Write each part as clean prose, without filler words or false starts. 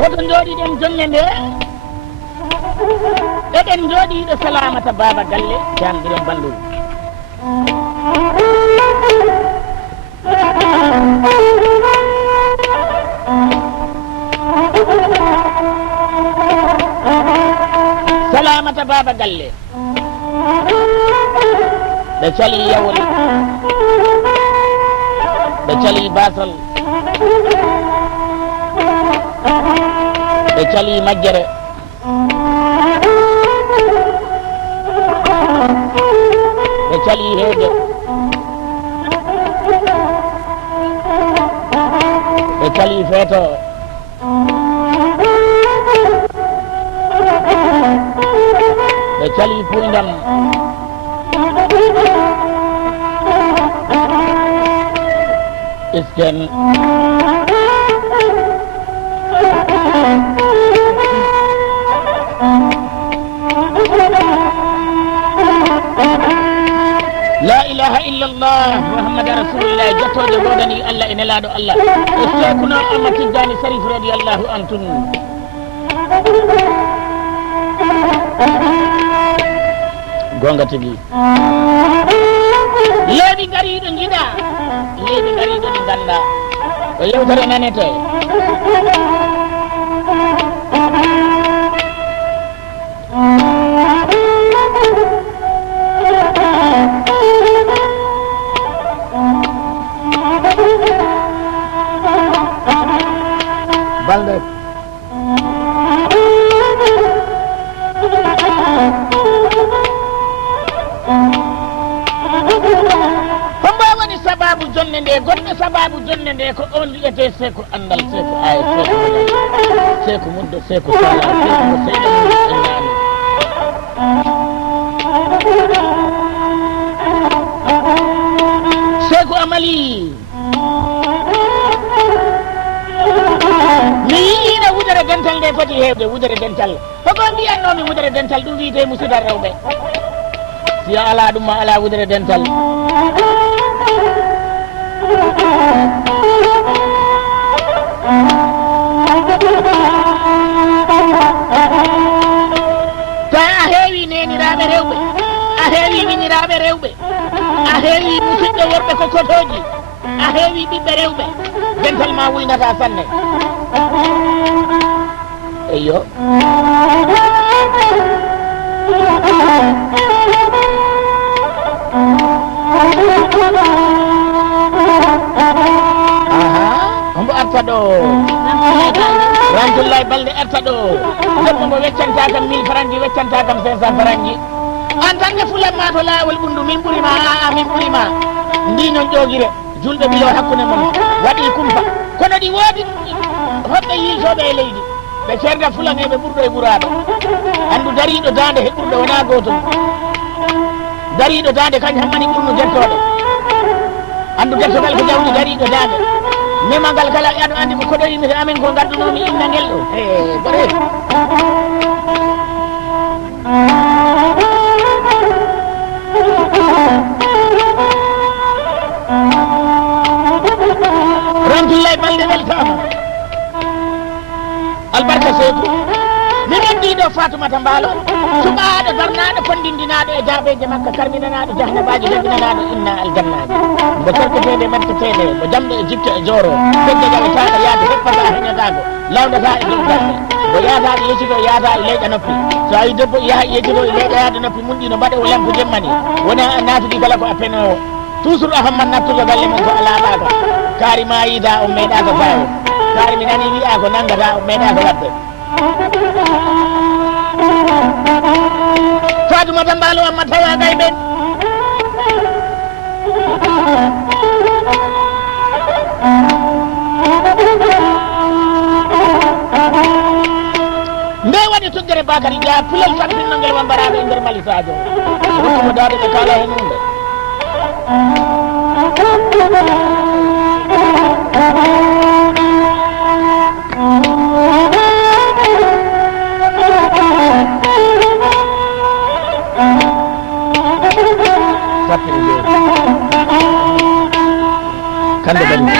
hoto jooɗiɗen jonde nde eɗen jooɗiɗo Salamata Baba Galle jamɗiɗen balluɗo Salamata Baba Galle ɓe cali Yawol ɓe cali Basal ɓe cali Majjere ɓe cali Heede ɓe cali Feeto ɓe cali Puyndam Isken la ilaha illallah Muhammad rasulullah jottoje godani Allah e nelaɗo Allah e Cheikhuna Ahmad Tidiane Sharif radiyallahu antun gonga tigi leydi gariɗo jiiɗa leydi gariɗo ɗi ganda o yewtere nanete balde hombo woni sababu jonde nde goɗɗo sababu jonde nde ko on wiyete Seeko andal Seeko aya Seeko Seeko muddo Seeko sala Seeko mo seyɗa mum ennani Seeko Amali mi yiino wudere dental nde foti hewde wudere dental hoko mbiyannomi wudere dental ɗum wiyete musidal rewɓe si a ala ɗum ma ala wudere dental ta a heewi neniraɓe rewɓe a heewi winiraɓe rewɓe a heewi musidɗo worɓe ko kotoji a heewi ɓiɓɓe rewɓe dental ma wuynata sanne eyyo hombo arta ɗo Ramatullahi Balde arta ɗo debbo mo weccanta kam 1000 francs weccanta kam 500 francs en tant que fulamma to laawol ɓundu min ɓurima aa min ɓurima ndinon ƴoguire julɓe ɓilo hakkude mon waɗi kumpa kono ɗi woodi hoɓɓe yiisoɓe e leydi ɓe cerda fulaneɓe ɓurɗo e ɓuraɗo andu dariɗo dande he ɓurɗo wona gotum dariɗo dande kañum hammani ɓurno gettoɗo andu gettogal ko jawdi dariɗo dande memagal kala aɗa andi ko koɗoyimete amin ko gaddunomi innagel ɗo e ɓore Ramatullahi Balde weltama albarka Seeku min andiɗo Fatoumata Mbaalo suɓaɗo darnaɗo fondindinaɗo e jaabeje makka karminanaɗo jahnabaji labinanaɗo inna aljannaji mbo torketede mertetede mo jamɗo e jipto e joro fedde jawetaɗo yaade heppata heñotago lawdata e dow gasɗe mo yataɗo yeccito yata e leyɗa noppi so awi debbo yaha yeccito e leyɗa yaade noppi munɗino mbaɗe o lempo jemmani wona natuɗi kala ko a penowo toujours ahamman nattuɗo galle mum ko alaɗaga kaari ma yiida o meeɗaka fawo kaari mi nani wiya ko nanggata o meeɗaka wadde Fatoumata Mbaalo amma tawa gay ɓen nde waɗi tuggere Bakary Dia pilol tampinno ngel wambaraɓe e nder Mali Sadio hokkimo dade ɓe kala hen hunde kande bani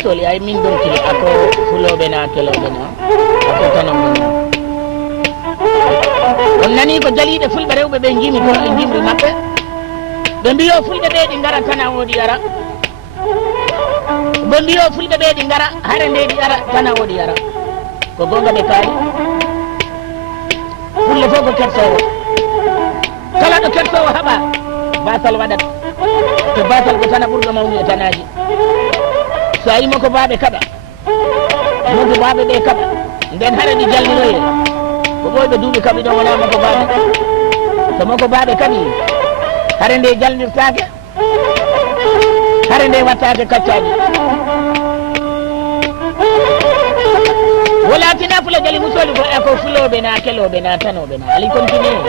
musoli ay min donkili ako fuloɓe na keloɓe na ako tanon ɓe on nani ko jaliɗe fulɓe rewɓe ɓe jimi ko e jimri maɓɓe ɓe mbiyo fulɓe ɓe ɗi gara tana woɗi ara ɓe mbiyo fulɓe ɓe ɗi gara hare nde ɗi ara tana woɗi ara ko gonga ɓe kaali fulle fof ko kettowo kala ɗo kettowo haɓa basal waɗat to basal ko tana ɓurɗo mawni e tanaji so a yimo ko baɓe kaɓa moto baɓe ɓe kaɓa nden haɗa ɗi jalninoye ko ɓoyɓe duuɓi kaɓi ɗon wonama ko baɓe somo ko baɓe kaɓi hare nde jalnirtake hare nde wattake kaccaji wala tina fula jali musoli ko eko fuloɓe na keloɓe na tanoɓe na ali continue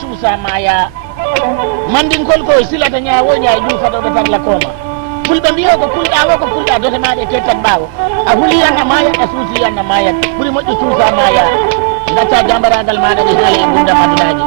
tuusa maya mandinkol ko silata ñawo ñaay ɗuufatoɓe tan lakkoma fulɓe mbiyo ko kulɗa o ko kulɗa dote maɗe kettat ɓaawo a huliyanna mayat a suusiyanna mayat ɓuuri moƴƴo tuusa maya gacca jambaragal maɗa ɗi haali e gurdam adunaji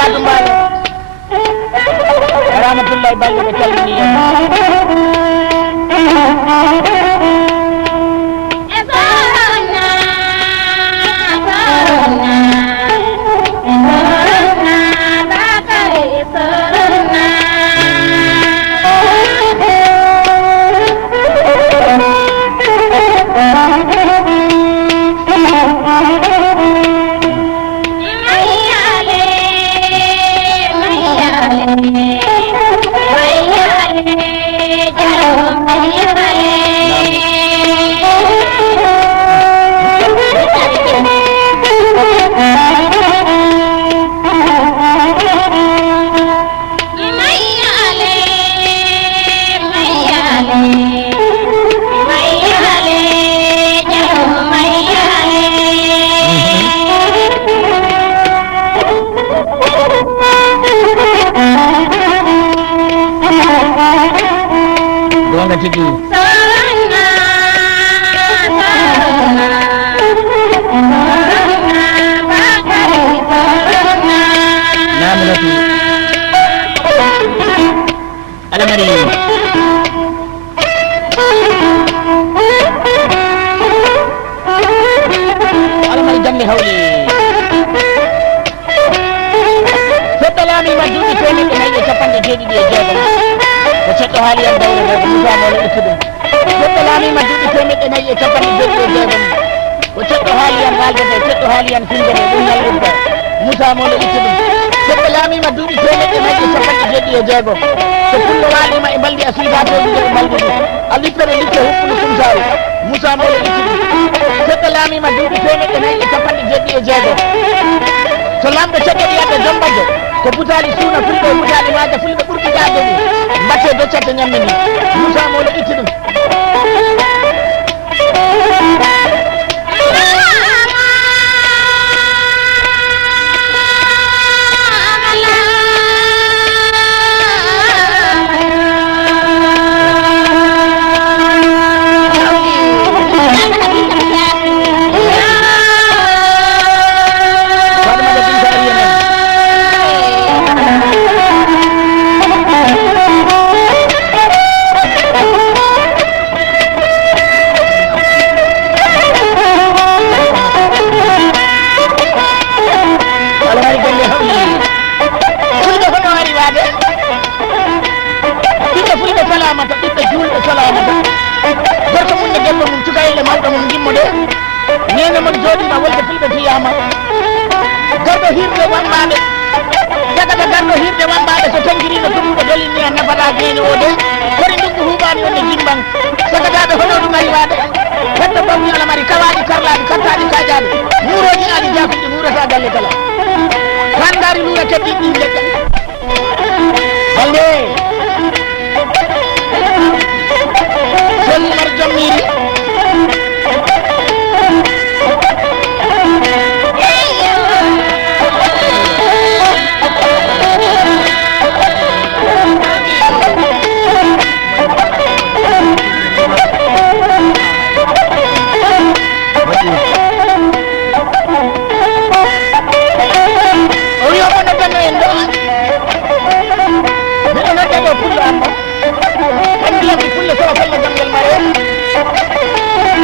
Fatou Mballo Ramatoulaye Balde ɓe calmini tigi namulatu alamari janni hawli feddalami majjuɗi temeɗe nayyi capanɗe jeeɗiɗi e jeegom ko ceɗɗo haaliyam dawre nde ko musamolo itti ɗum ceɗɗo laamima duuɓi temeɗɗe nayyi e capanɗe jeeɗiɗi e jeegom ko ceɗɗo haaliyam haaldete ceɗɗo haaliyam fingede ɗum nalɗumta musamolo itti ɗum ceɗɗo laamima duuɓi temeɗɗe nayyi e capanɗe jeeɗiɗi e jeegom so pullo waalima e balɗi a suifatoji de e balɗi ɗi a lippere lippe huppuno sumsaru musamolo itti ɗum ceɗɗo laamima duuɓi temeɗɗe nayyi e capanɗe jeeɗiɗi e jeegom so lamɗo ceɗɗo ɗiyatɗe jombadde ko butali suuna fulɓe butali maaja fulɓe ɓurɓi gadde ɗum mbatte doccata ñammini musamolo itti ɗum salamata gorko mum ne debbo mum cukayle mawɗo mum gimmoɗo nene mon jooɗima wolde fulɓe fiyama garɗo hirde wambaɓe jagata garɗo hirde wambaɓe so tankirino tummuɗo dolini a nafata gene o de kori nduggu huɓani wonde jimban sagataɓe hono ɗum ayiwade heddo bawni alamari kawaɗi karlaɗi kattaɗi kaƴaɗi muuroji aɗi jafuɗi muurata galle kala kandari luura keddi ɗin leggal balde Umar Jamiri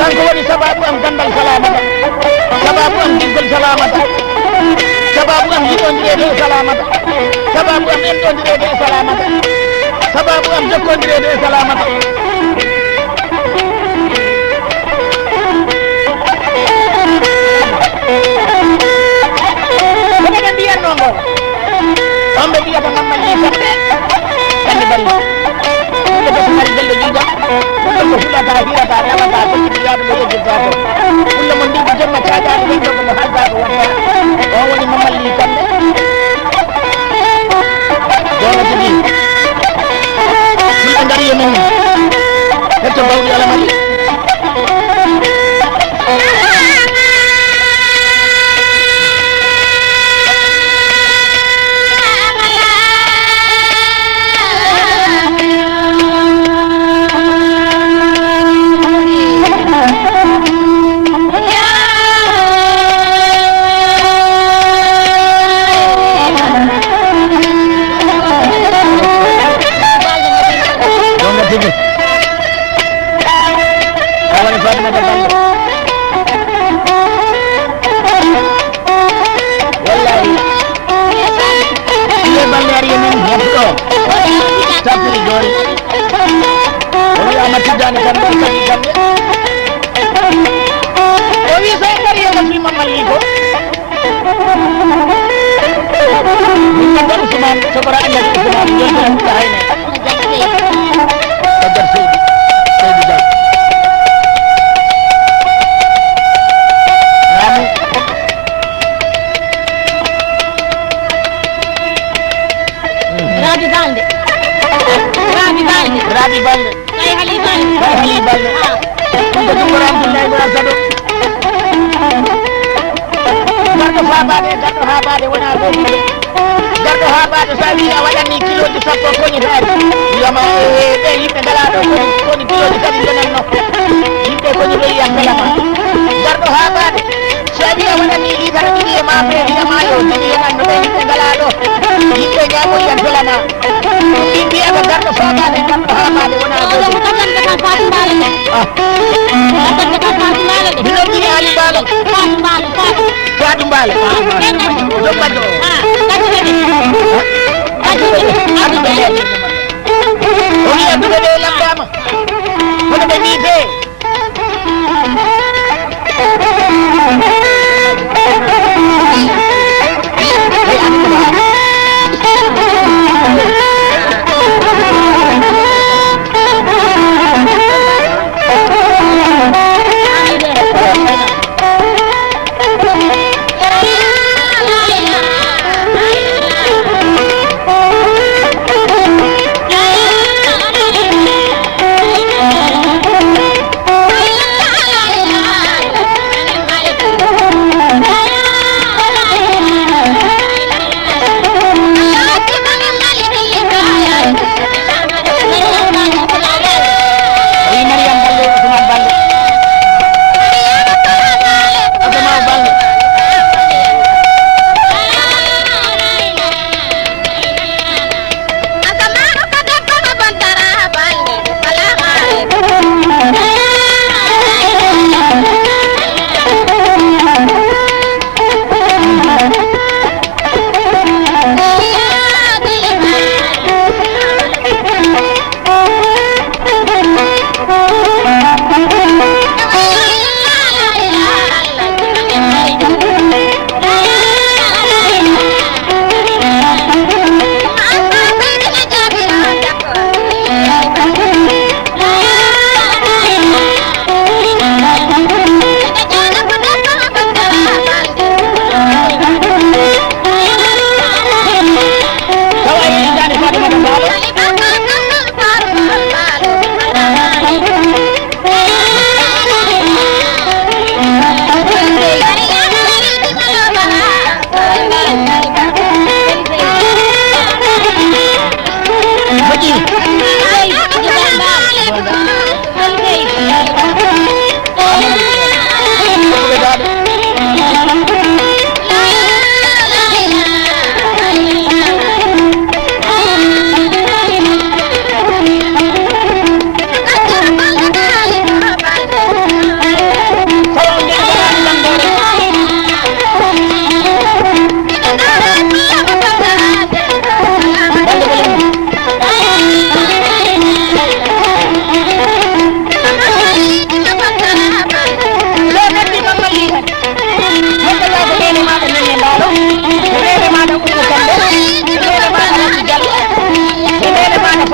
kanko woni sababu am gandal salamata sababu am diggol salamata sababu am jiɗodirede e salamata sababu am enɗodirede e salamata sababu am jokkodirede e salamata koɓeɓe mbiyanno ngo on ɓe mbiyata mammalli kamɓe kandi balli ɗum ko mari belɗo jiijam ɗum ko fulata hirata ɗamata tokkiɗi yaadu mo yejjirta to fulla mo ndinko jemma caƴaɗo wonɗo komo halta ko wonta on woni mamalli kamɓe jono tigi fulɓe ngari e men hetto bawɗi alamali tampiri jori o wiyama tiddani tan ɗon kadi kamɓe o wi so en gari yomo fi mamalli ko min nan ɗon usman sogora alladi usman joltira fuɗɗa hayne kaddar seydi ba namu Rabi Balde. Rabi Balde. Bay Hali Balde. Bay Hali Balde. Ko jumboran billahi wa sadu. Gardo habade wona do. Gardo habade sa wi a waɗani kiloji sappo koñitaari wiyama ɓe yimɓe ngala ɗo koni kiloji kadi donanno yimɓe koñi ɗo yiyan belama gardo habade so a wi a waɗani litre ɗiɗi e ma ɓe wiyama yo jigi yenanno ɓe yimɓe ngala ɗo yimɓe ñamo yiyan belama ɗin mbiyata garɗo fabade garɗo habade wona mino mbini Ali Mbalo Fatou Mbalo jombajo o wi adduɓe ɗe lamdama hono ɓe miite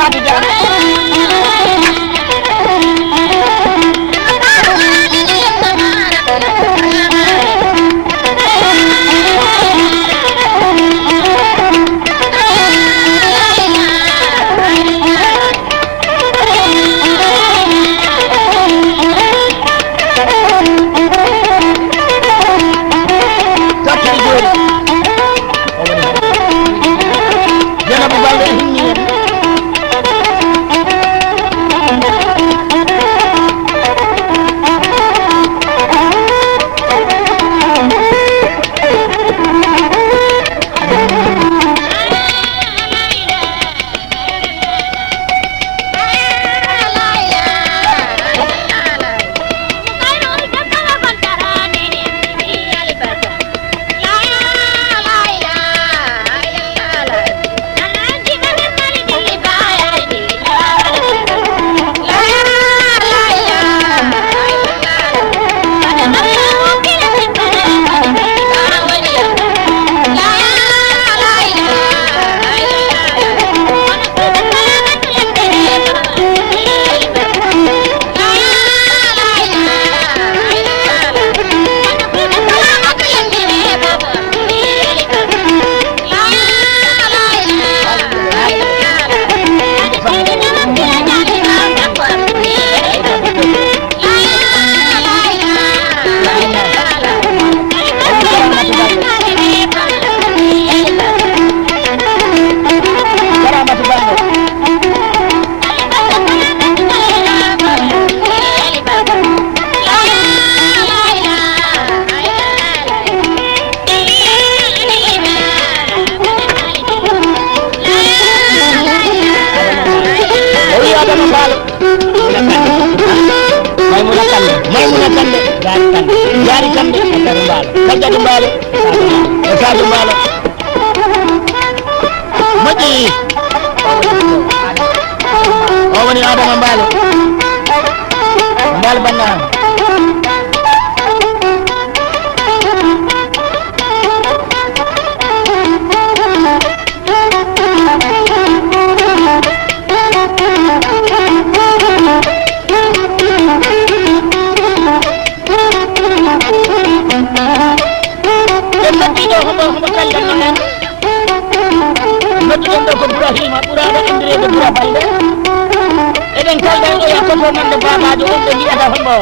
Fatou Diagne Maymuna Kande Jari Kande Kajadi Mbalo Sadio Mbalo Moƴƴi o woni Adama Mbalo Mbalo Bannama homo kallanno men nodduɗon ɗo ko Ibrahima ɓuraɗo indirede ɓura balɗe eɗen kalɗan o yakkoto nande babajo on ɓe mbi'ata homo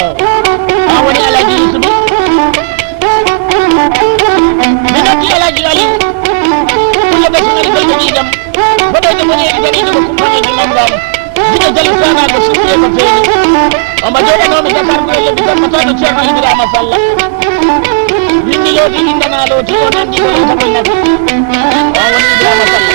ha woni Alaji Yusufu mi noddi Alaji Ali kullo ɓe so ari ɓeydo ɗiɗam boɗoje moƴeɗi daɗiɗo ko kumpañeji mangani jiɗo jali fanago sirɗe ko feeñi omo joɗanomi Dakar ɓure lebbi gammotoɗo ceerno Ibrahima Sall winni looti indana looti o nanndi ko yewta koye nabi o woni Ibrahima Sall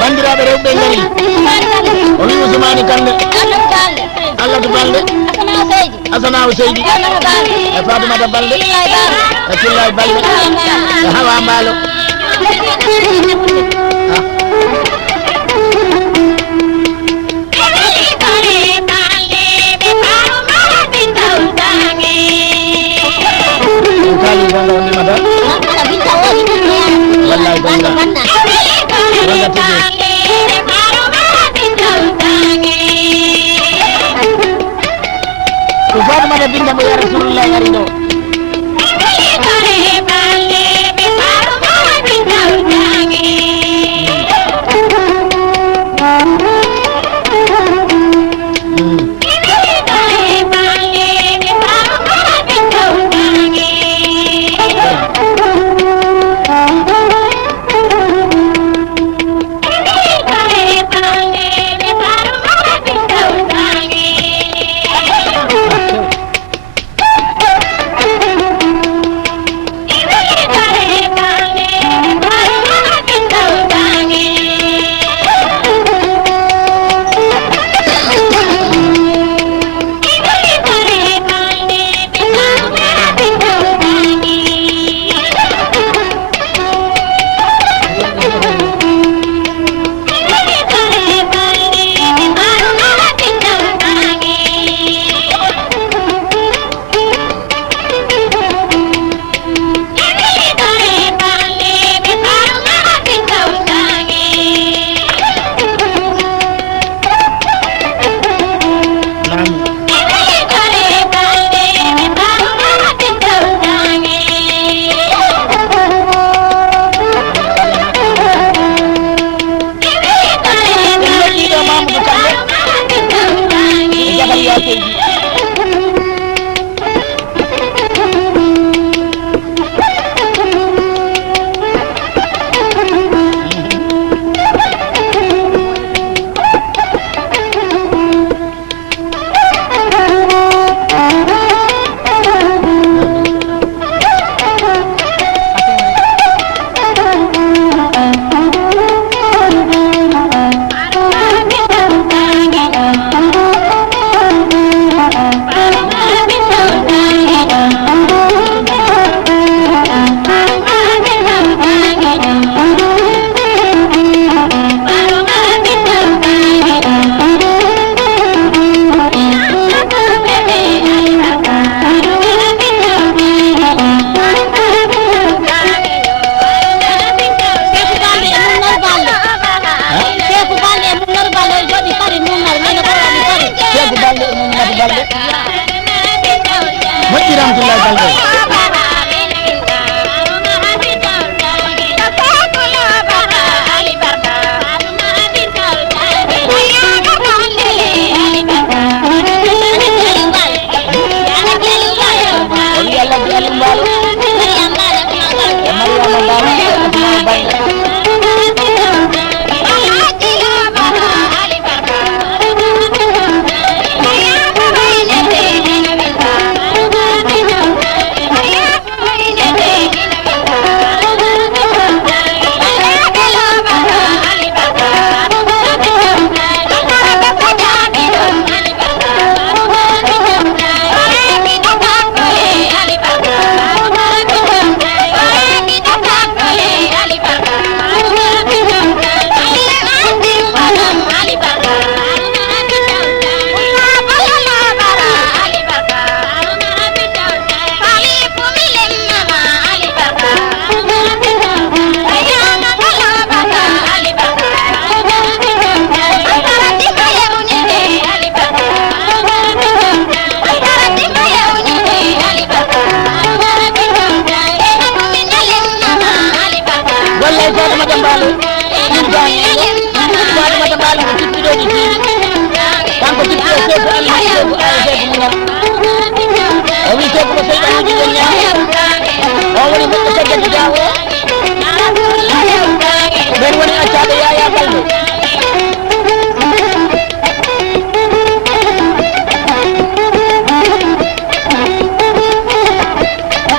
bandiraɓe rewɓe ngari o wi Ousmane Kande Allah to Balde Asanaw Seydi e Fatoumata Balde e Tullay Balde e Hawa Mbalo wallahi banda walla tigi ko Fatoumata binda mo ya Rasulullah yari ɗo yaseji moƴƴi ramatullahi balde woni allah bi alim mbalo e mariama mbalo balde kanko tippiɗo seedo allah seedo seedo muñal o wi seedo ko seyɗanuji gon ñaam o woni moƴƴo saggadi jawo ɓen woni accaɓe yaya balde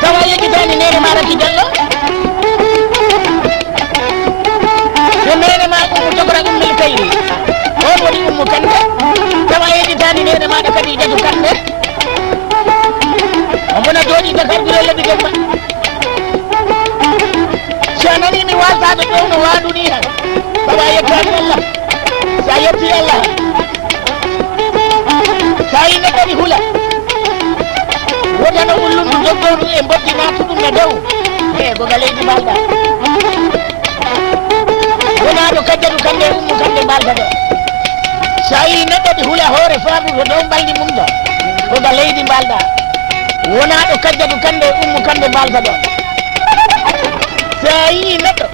tawa yejjitani nene ma rakki jallo yo nene ma ummu jogora ummil kayri on woni ummu kande tawa yejjitani nene maɗa kadi jatu kande ombona jooɗi dakar gure lebbi gomma so a nani mi wasade ɗo no waɗuni han tawa yettani allah sa yetti allah sa yi neɗɗoni huula wotano ullundu joggowɗu e mboddi natuɗum ne dow e goga leydi mbalɗa wona ɗo kajjatu kande ummu kande mbalta ɗo sa yi neɗɗo ɗi huula hoore faamu to dow mbaldi mum ɗo goga leydi mbalɗa wona ɗo kajjatu kande ummu kande mbalta ɗo sa yi neɗɗo